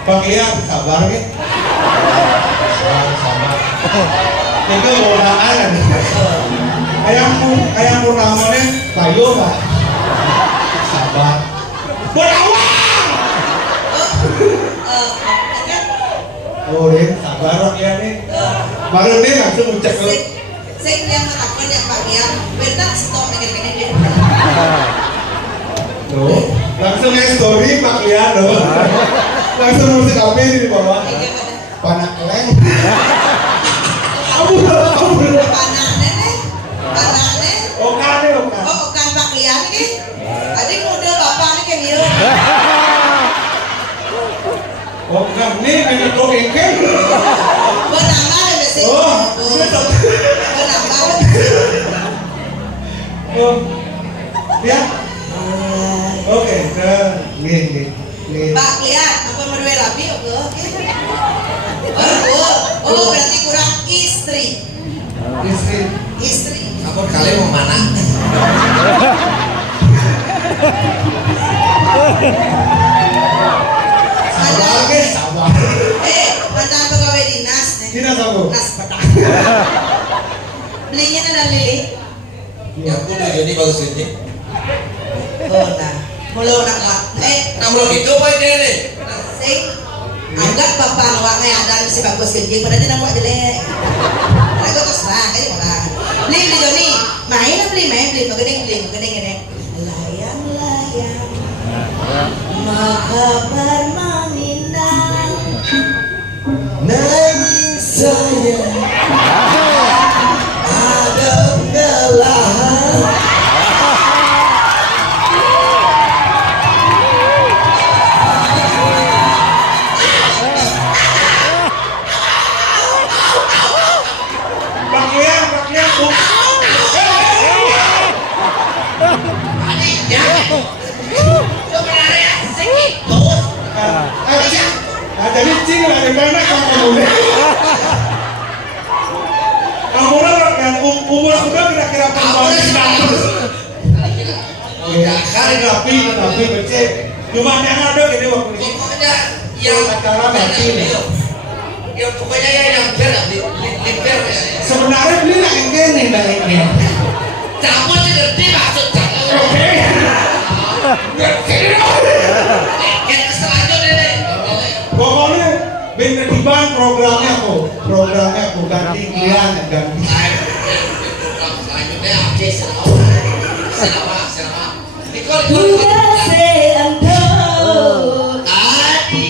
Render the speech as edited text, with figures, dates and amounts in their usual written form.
Bang Ian, sabar ya. Sabar. Itu godaan. Ayam purnamanya Bayu Pak. Sabar. Berawang. Oh deh, sabar Bang Ian nih. Baru nih langsung ucap lo. Saya yang mengatakan yang Bang Ian, benar stop dengan dia. Loh, langsung yang story Pak Ian loh. Langsung musik apa ini di bawah? Panak leng. Kamu Panak nenek. Okan. Oh, okan Pak Ian nih. Adik model bapak nih kayak gitu. Okan nih minat kok engkel. Benambah ya mesti. Oh, benambah. Oh, ya. Oke, nih. Pak lihat, apa berdua rapi oke. Oh, berarti kurang istri. Apa kalian mau mana? Sabar guys, sabar. Mantan pegawai dinas nih. Dinas apa? Dinas petang. Belinya ada lili. Ya aku udah jadi bagus ini. Oh, nah. Mulu nak Namun gitu apa ini? sing anggap bapak nawangnya ada si bagus gini padahal dia mau jelek. Aku terserah kayak orang. Beli Joni, beli begening. Layang makabar menindang Naging saya ada ngelahan. Jadi cing lah di mana kamu? Kamu kan umur sudah kira-kira perempuan ya, kali rapi becek. Cuma yang ada gini waktu ini. Pokoknya yang acara mati nih. Ya pokoknya yang ber ya. Sebenarnya beli lah yang ini. Kamu ngerti maksud kamu? Oke. Kita selanjutnya deh. Pokoknya bener di bang programnya aku ganti kalian ganti. Selanjutnya habis. Siapa? Ikut.